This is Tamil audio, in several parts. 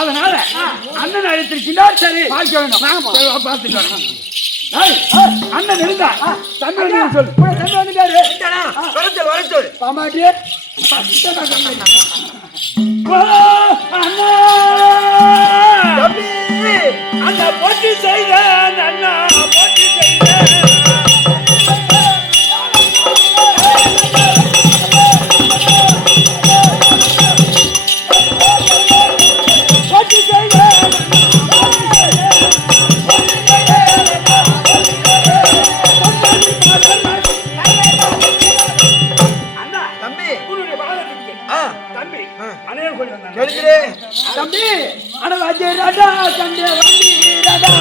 அதனால அண்ணன் அழைத்திருக்கிறார். சரி பார்க்க வேண்டும். பார்த்துட்டு அண்ணன் இருந்தா தம்பி சொல்லு. தம்பி வந்துட்டாரு. வர சொல்லு. பாமாட்டியே அண்ணா போட்டி செய்தேன். அண்ணா போட்டி செய்தேன். தம்பி அனவாஜே ராஜா சண்டே வண்டி ராஜா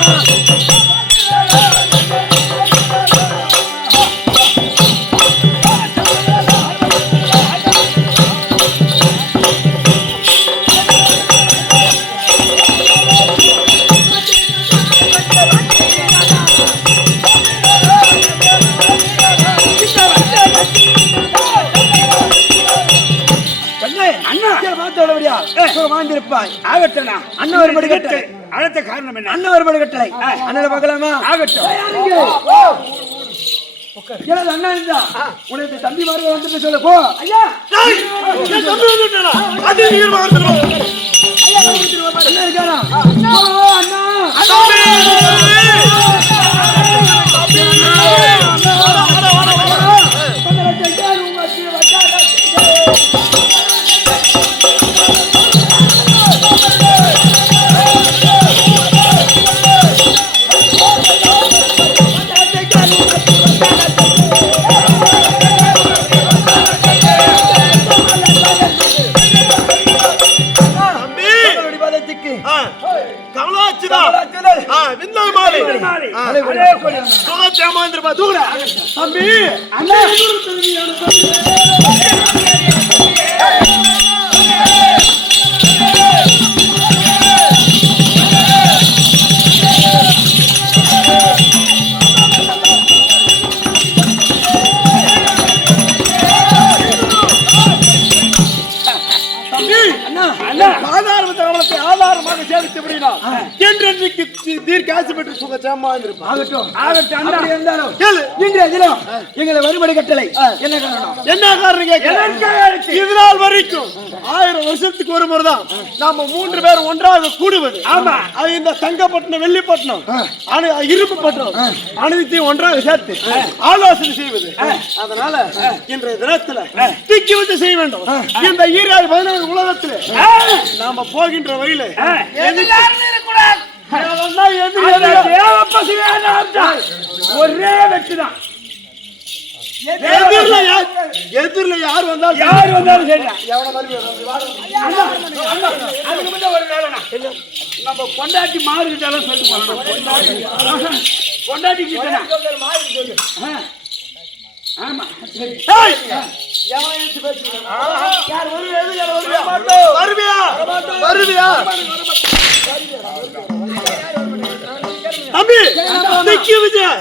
அண்ணன் ஒருபடி கட்டளை. அழைத்த காரணம் என்ன? அண்ணன் ஒருபடி கட்டளை. அண்ணனை பார்க்கலாமா? ஆகட்டும். அண்ணா இருந்தா உனக்கு தம்பி மார்க வந்துட்டு சொல்ல போ. ஐயா தம்பி வந்துட்டாரா? அது நீங்க மார்க்கணும். ஐயா அண்ணா இருக்காரா? அண்ணா ஆதாரமாக சேர்த்து தீர்க்காசு பெற்று சுகச்சேமா எங்களை வறுபடி கட்டளை. என்ன காரணம்? என்ன காரணம்? இதனால் வரைக்கும் 1000 வருஷத்துக்கு ஒரு முறைதான் நாம 3 பேர் ஒன்றாக கூடுவது. ஆமா, அது இந்த தங்கப்பட்டினம், வெள்ளிப்பட்டினம், இரும்புப்பட்டினம் அனைத்தையும் ஒன்றாக சேர்த்து ஆலோசனை செய்வது. அதனால இன்றைய தினத்துல திக்கி வச்சு செய்ய வேண்டும். இந்த 2017 உலகத்தில் நாம போகின்ற வழியில ஒரே வெற்றிதான். எதிரில் யார் வந்தாலும் சரி. நம்ம பொண்டாட்டி மாறிக்கிட்டாலும் சொல்லிட்டு போறோம். பொண்டாட்டி ஆமா வருவியா தம்பி நிக்கி விஜய்.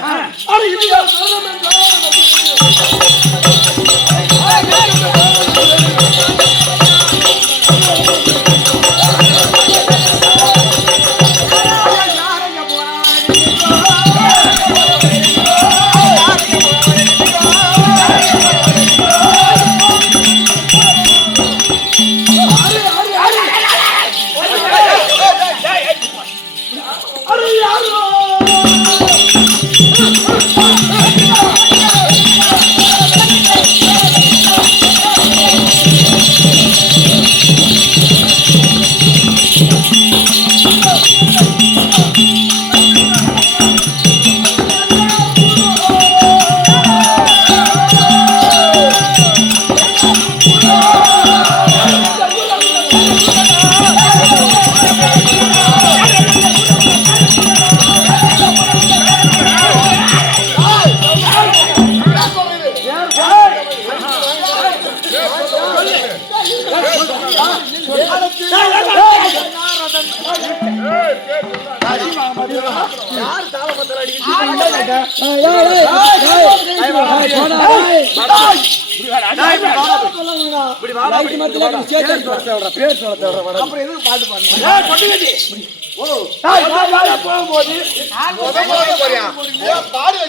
யார் தாளமத்தல அடிக்குது பேர் சொல்ல தேவை அப்புறம் எதுவும் பாட்டு பாடுங்க போகும்போது பாடு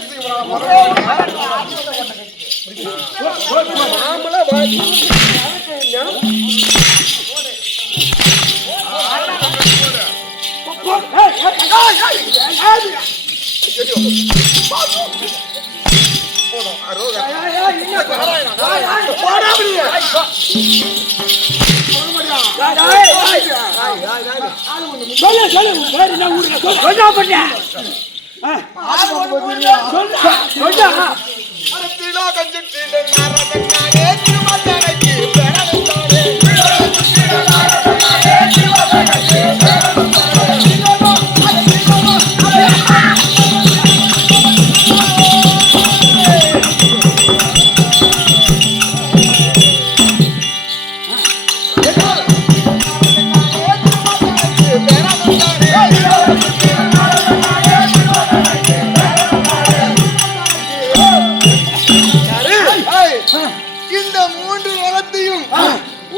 இந்த மூன்று உலகத்தையும்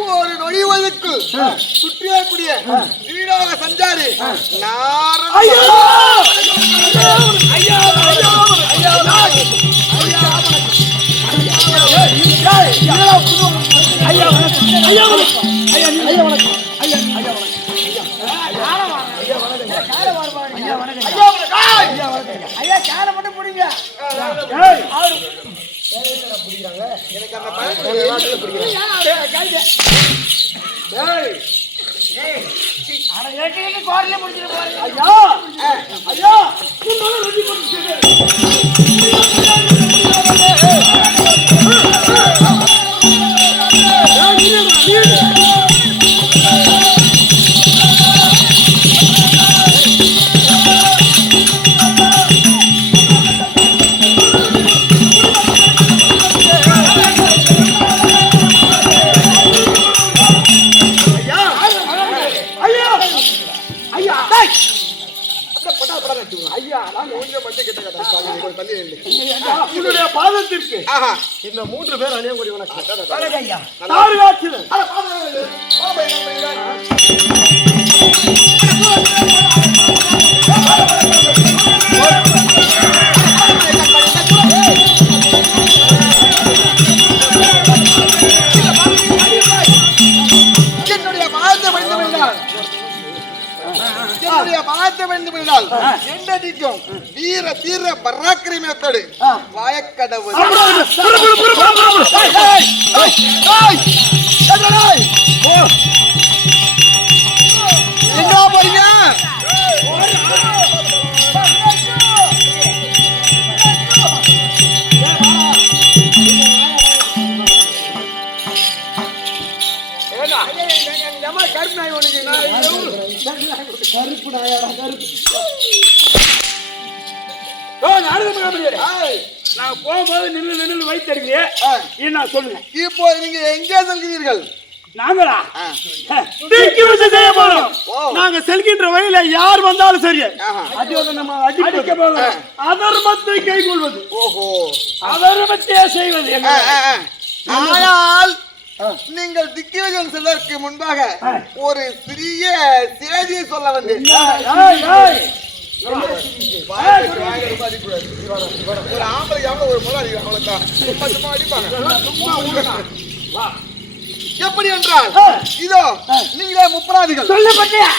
ஒரு நொழிவதற்கு சுற்றியக்கூடிய வீடாக சஞ்சாரி எனக்கு அந்த பாதத்திற்கு இந்த மூன்று பேர் அணியக்கூடிய வீர தீர பராக்கிரமத்தோடு வாயக்கடவு என்ன போறீங்க கருப்பு நாயாடா கருப்பு நான் போகும்போது நின்று வைத்தருங்க என்ன சொல்லுங்க இப்போ நீங்க எங்கே செல்கிறீர்கள் நாங்களா நாங்க செல்கின்ற வழியில யார் வந்தாலும் சரி நம்ம அடிக்க போகிறோம் அதர்மத்தை கைகொள்வது அதர்மத்தையே செய்வது ஆனால் நீங்கள் திக்கிரஜன் செல்வதற்கு முன்பாக ஒரு சிறிய செய்தியை சொல்ல வந்தேன் ஒரு ஆம்பளை ஒரு முறை அவ்வளவுதான் எப்படி என்றால் இதோ நீங்களே முப்பராதிகள் சொல்லப்பட்டியா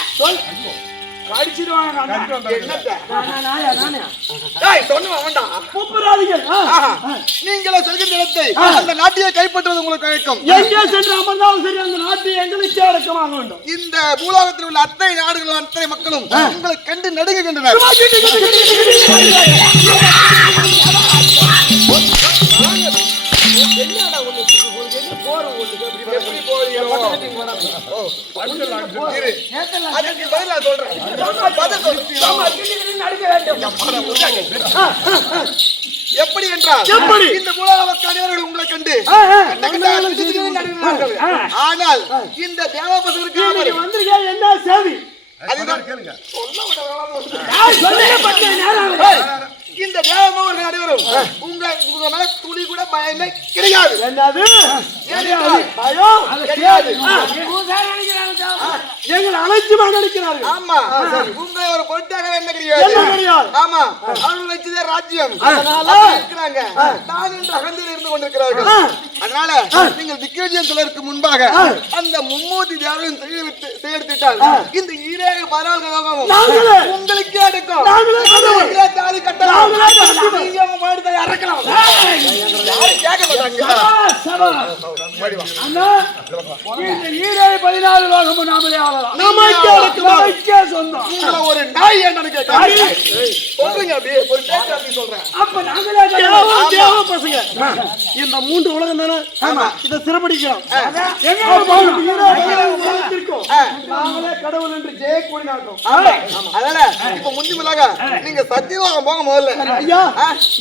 நீங்களே செல்கின்ற இடத்தை அந்த நாட்டையை கைப்பற்றுவது உங்களுக்கு அழைக்கும் எங்கே சென்று அமர்ந்தாலும் சரி அந்த நாட்டை எங்களுக்கே அடக்கமாக வேண்டும் இந்த பூலோகத்தில் உள்ள அத்தனை நாடுகளும் அத்தனை மக்களும் உங்களை கண்டு நடுங்குகின்றனர் எப்படி என்றால் இந்த மூலவர்கள் உங்களை கண்டு ஆனால் இந்த தேவபசுக்கு வந்திருக்க என்ன சேவை அதுதான் கேளுங்க. இந்த தேவமோர்கள் அனைவரும் உங்க மேல துளி கூட பயமே கிடையாது. என்னது பயம் கிடையாது. எங்களை அழைச்சுமா நினைக்கிறார்கள். ஆமா, உங்க ஒரு பொருட்டாக என்ன கிடையாது. ஆமா, அவர்கள் வச்சதே ராஜ்யம். அதனால இருக்கிறாங்க. நான் என்று அகந்தில் இருந்து கொண்டிருக்கிறார்கள். அதனால நீங்கள் திக்விஜயம் சொல்லற்கு முன்பாக அந்த மும்மூர்த்தி தேவரையும் செய்யெடுத்துட்டால் இந்த 14 லோகமும் உங்களுக்கே அடுக்கும். தாலி கட்டலாம். ஒரு நாய் என்னன்னு கேட்க இந்த 3 உலகம் தானே இதை சிறப்படிக்கிறோம். கடவுள் என்று ஜெய கூறினாக்கும். அதனால இப்ப முந்திமலாக நீங்க சத்தியலோகம் போக முதல்ல. ஐயா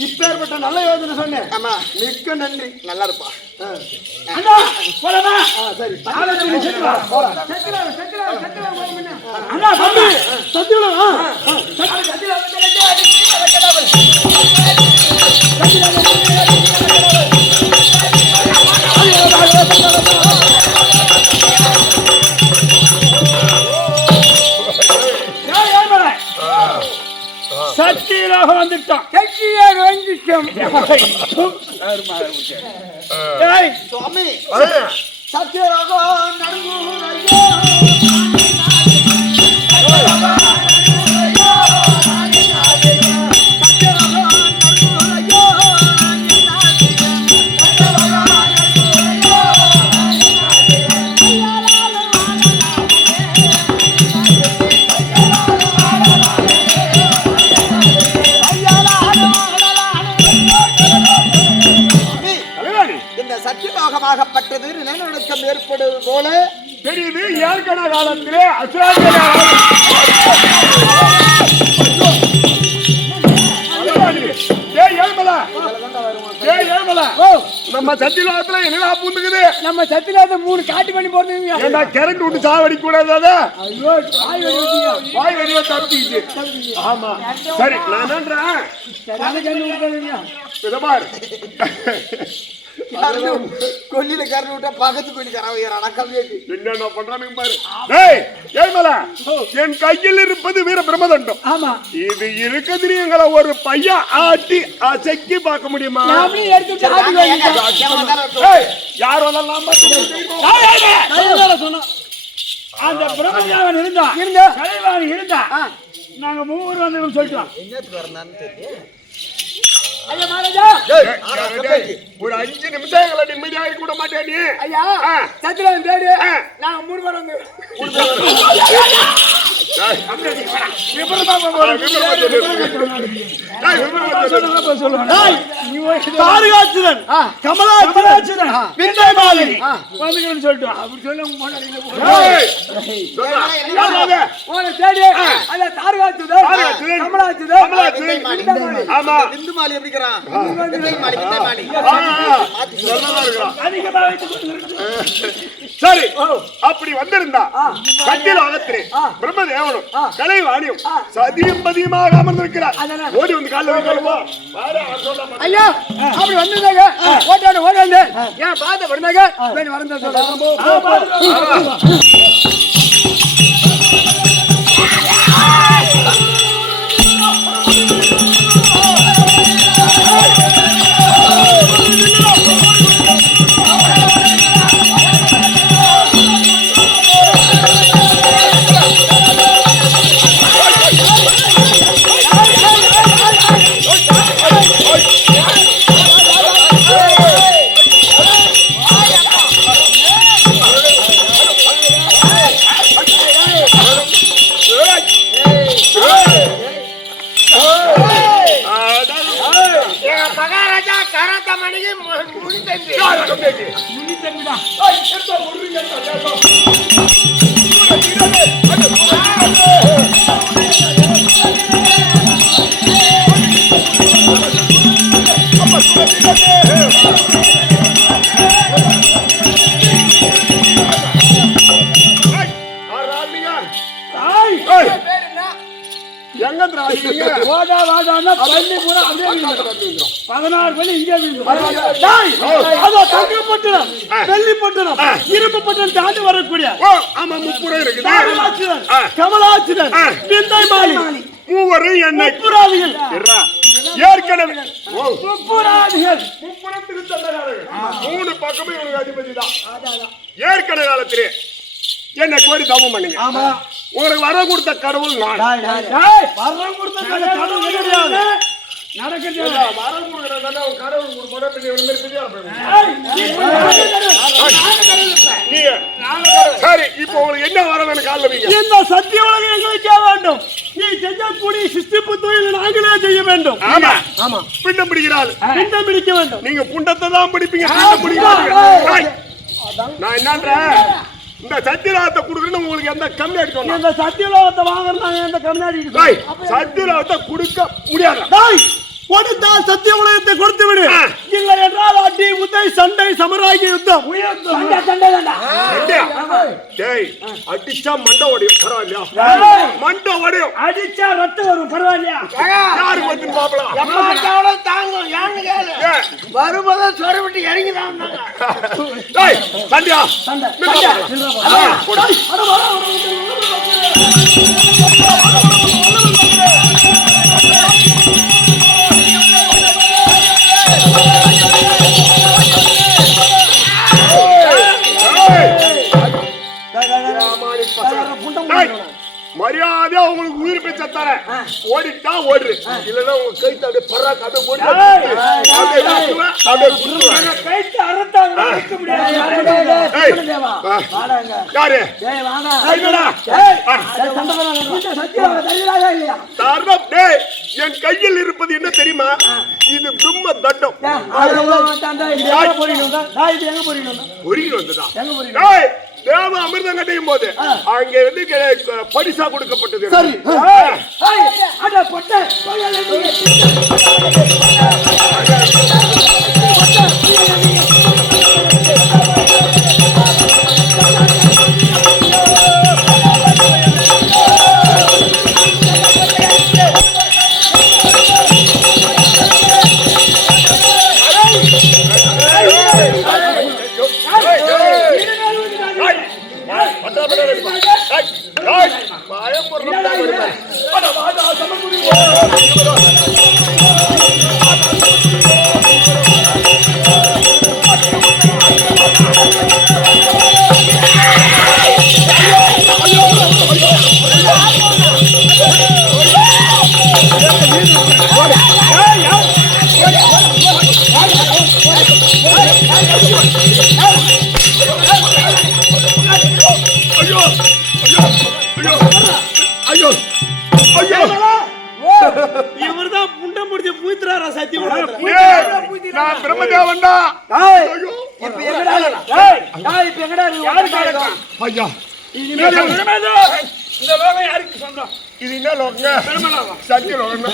இப்பேற்பட்ட நல்ல யோசனை சொன்னேன். ஆமா, மிக்க நன்றி. நல்லா இருப்பா. சத்தியராக வந்துட்டோம். சுவாமி சத்தியராக சத்தியலோகமாகப்பட்டது நிலநடுக்கம் ஏற்படுவது போல தெரியுது. ஏற்கன காலத்திலே அசுராஜன நம்ம சத்தியலோகத்துல என்னடா பூந்துக்குது? நம்ம சத்தியலோகத்துல 3 காட்டு பண்ணி போறதுங்க. கரண்ட் விட்டு சாவடி கூடாது. வாய் வடிவ தப்பிச்சு. ஆமா சரி, நான் என்னன்றேன் கொல்லில கரண்ட் விட்டா பக்கத்து கொல்லி கரவையறான். என்ன பண்றானுங்க பாரு. என் கையில் இருப்பது வீர பிரம்மதண்டம். ஆமா, இது இருக்குது. எங்களை ஒரு பையன் ஆட்டி அசைக்கி பார்க்க முடியுமா? யார் வந்தாலும் அந்த பிரம்மதேவன் இருந்தா நாங்க 3 வந்து சொல்லிட்டோம். ஒரு 5 நிமிஷம் எங்களை நிம்மதியாக கூட மாட்டேன். ஐயா சத்திரம் தேடி நாங்க 3 பேர் வந்து சொல்லிட்டோம். அப்படி சரி, அப்படி வந்திருந்தா சத்தியலோகத்திலே பிரம்மதேவனும் கலைவாணியும் சதியும் பதியமாக அமர்ந்திருக்கிறார். ஓடி வந்து காலையில் ஐயா அப்படி வந்திருந்தாங்க. ஓட்டாடு ஓடாண்டு ஏன் பார்த்து வருந்தாங்க வரந்த எங்க திராவிங்க வாடான்னா பள்ளி பூரா அப்படியே விழுந்துரும். 16 பள்ளி இங்கே விழுந்துரும். டேய், அதோ தங்கப்பட்டணம், வெள்ளிப்பட்டணம், இரும்புப்பட்டணம் தாண்டி வரக்கூடிய ஆமா முப்புறம் இருக்குது. கமலாச்சிரன், விந்தை மாலி, மூவரும் என்ன முப்புராதிகள், ஏற்கனவே முப்புராதிகள், முப்புறத்துக்கு சொந்தக்காரர்கள் 3 பக்கமும் இவனுக்கு அதிபதி தான். ஏற்கனவே காலத்திலே என்ன கோரி தவம் பண்ணுங்க. ஆமா, உங்களுக்கு வர கொடுத்த கடவுள் நான். வரம் கொடுத்த கடவுள் கிடையாது. நடக்குது வரம் கொடுக்கறதானே ஒரு கடவுள் கொடுப்போம். பின்ன இவன் மாதிரி பிரியா சரி, இப்போ உங்களுக்கு என்ன வர வேணும்? கால வைங்க. இந்த சத்திய உலகம் எங்களுக்கே வேண்டும். நீ செய்யக்கூடிய சிஸ்டிப்பு தொழில் நாங்களே செய்ய வேண்டும். ஆமா ஆமா, பிண்டம் பிடிக்கிறாள். பிண்டம் பிடிக்க வேண்டும். நீங்க புண்டத்தை தான் பிடிப்பீங்க, பிண்டம் பிடிக்கிறாங்க. நான் என்னன்றேன், இந்த சத்தியலாகத்தை கொடுக்கணும். உங்களுக்கு எந்த கம்மி அடிக்கணும்? இந்த சத்தியலோகத்தை வாங்குறாங்க, இந்த கம்மியாடி சத்தியலாகத்தை கொடுக்க முடியாது. கொடுத்தால் சத்திய உலகத்தை கொடுத்து விடு. இல்லை என்றால் அடி உதை சண்டை சமராகி யுத்தம். அடிச்சா மண்டை உடையும். பரவாயில்லையா? மண்டை உடையும். அடிச்சா ரத்தம் வரும். பரவாயில்லையா? யாரு வந்து பாப்பலாம் தாங்கும். யான்னு கேளு. வரும்போது சொர விட்டு இறங்கிதான் சண்டியா சண்டை. மரியாதையா உங்களுக்கு உயிர் பிச்சை தர. ஓடிட்டா ஓடு, இல்லன்னா உங்க கைத்து அப்படியே பராக்கு அப்படியே போட்டு கைத்து அறுத்தாங்க. யாரு என் கையில் இருப்பது என்ன தெரியுமா? இது பிரம்ம தண்டம். தேவ அமிர்தம் கட்டையும் போது அங்க இருந்து பரிசா கொடுக்கப்பட்டது. இவர்தான் புண்ட முடிச்சு பூத்துறாரா சத்தியம். பிரம்மதேவன்டா. இப்ப எங்கடா ஐயா, இந்த லோகம் யாருக்கு சொந்தம்? இது என்ன லோகங்க? சத்திய லோகம்.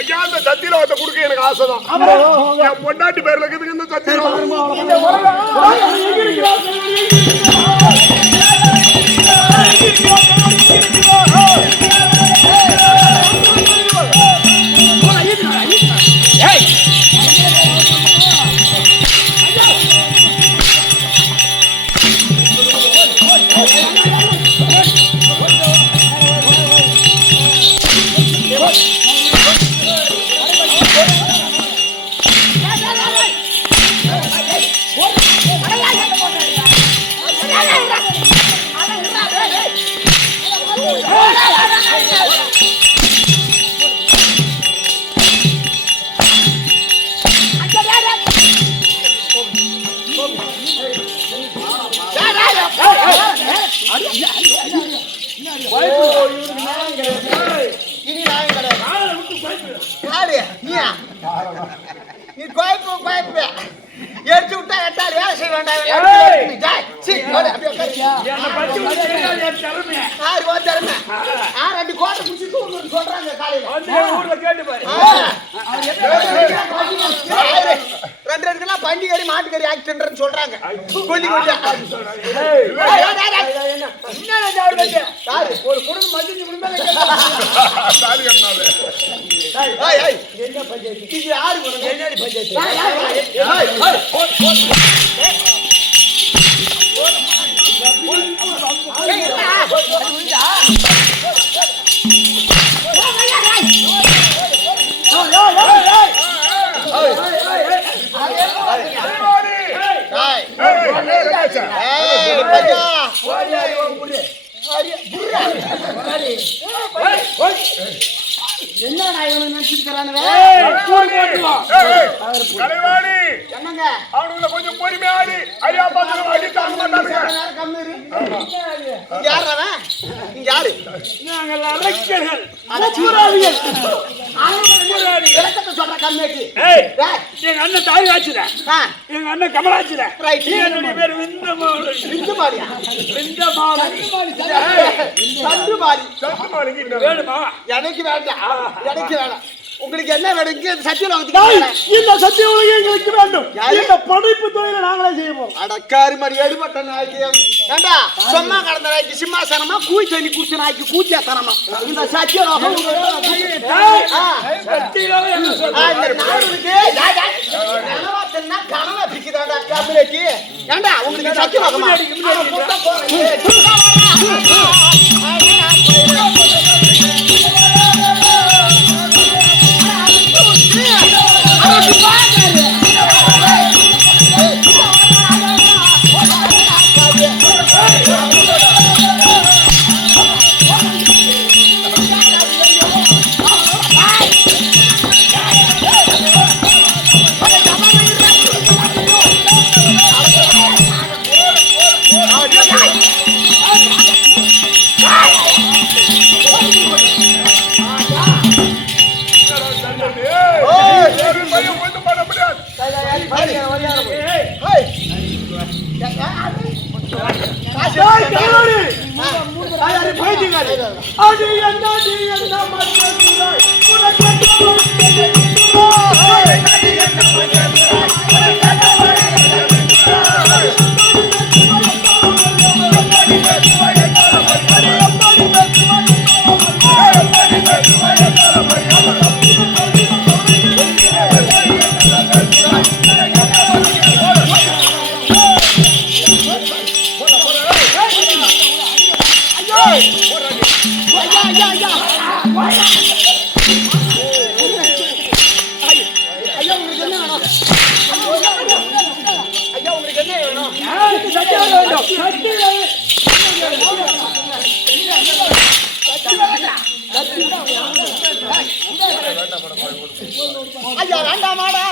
ஐயா, அந்த சத்தியலோகத்தை கொடுக்க எனக்கு ஆசைதான். என் பொண்டாட்டி பேர்ல இருக்குது இந்த சத்தியலோகம். What? இனி நாயம் கிடையாது. யாரு? நீயா? நீ கோயப்பு எடுத்து விட்டா எட்டாள் வேலை செய்ய வேண்டாம். ரெண்டு கோட்டை குடிச்சிட்டு சொல்றாங்க காலையில ரெண்டு பண்டிகை மாட்டுக்கறி ஆக்சிடென்ட் சொல்றாங்க. கொல்லி ஒரு குடும்பம் மதிஞ்சு என்ன பஞ்சாயத்து யாரு பஞ்சாயத்து என்ன நினைச்சிருக்கிறானுங்க என்னங்க அவனுக்கு கொஞ்சம் பொறுமையாடி ஐயா பக்கம் அடி தாங்க மாட்டாங்க. யாரு நாங்கள் அரக்கர்கள் அலட்சியவாதிகள் விளக்கத்தை சொல்ற கம்மியாட்டி எங்க அண்ணன் தாய் ஆச்சுல எங்க அண்ணன் கமலாச்சுல என்னுடைய பேர் விந்தமாலி விந்துமாலியா சந்துமாலி வேணுமா எனக்கு வேண்டாம் எனக்கு வேண்டாம் உங்களுக்கு என்ன வேணும் இங்க சத்தியம் இந்த சத்திய உலகம் எங்களுக்கு வேண்டும் இந்த படைப்பு தொழிலை நாங்களே செய்வோம் அடக்காரி மணி எடுபட்ட நாய்க்கு ஏண்டா சும்மா கடந்த நாய்க்கு சிம்மாசனமா கூய் தண்ணி குடிச்ச நாய்க்கு கூத்தியாத்தனமா இந்த சத்திய லோகம் கனவா பிக்குதாண்டா காப்பிலேக்கு ஏண்டா உங்களுக்கு சத்திய லோகமா ஐயா வேண்டாமாடா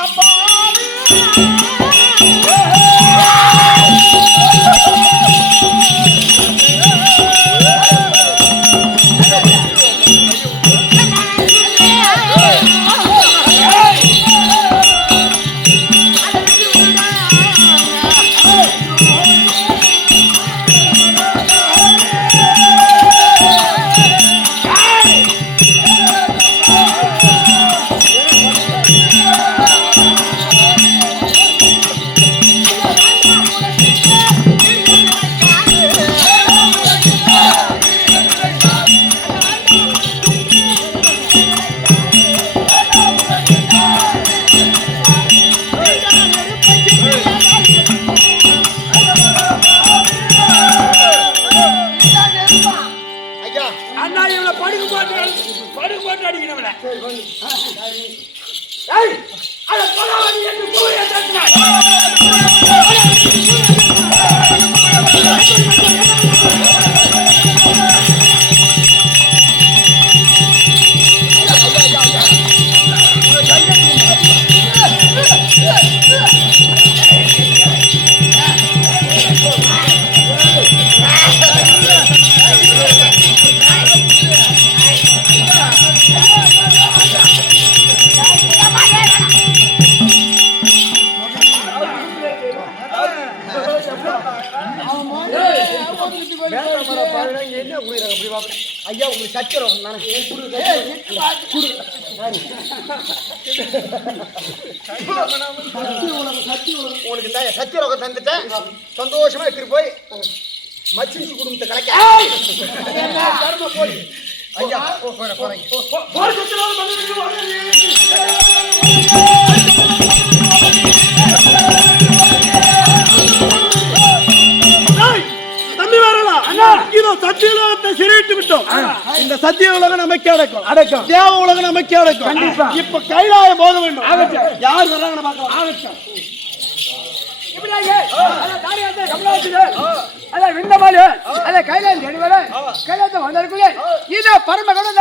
என்ன குடிக்கிறாங்க அப்படி பாப்பா ஐயா உங்களுக்கு சத்திரம் உனக்கு சத்தியரோகம் தந்துட்டேன் சந்தோஷமா எடுத்துட்டு போய் மச்சிஞ்சு குடும்பத்தை கலைக்க போய் ஐயா தம்பி வரலாம் இதோ சத்தியலோகத்தை சிறையிட்டு விட்டோம் இந்த சத்திய உலகம் நமக்கு அடக்கும் தேவ உலகம் நமக்கு அடக்கும் இப்ப கைலாயம் போக வேண்டும் யார் வர்றாங்கன்னு பார்க்கலாம் பரமகண்ட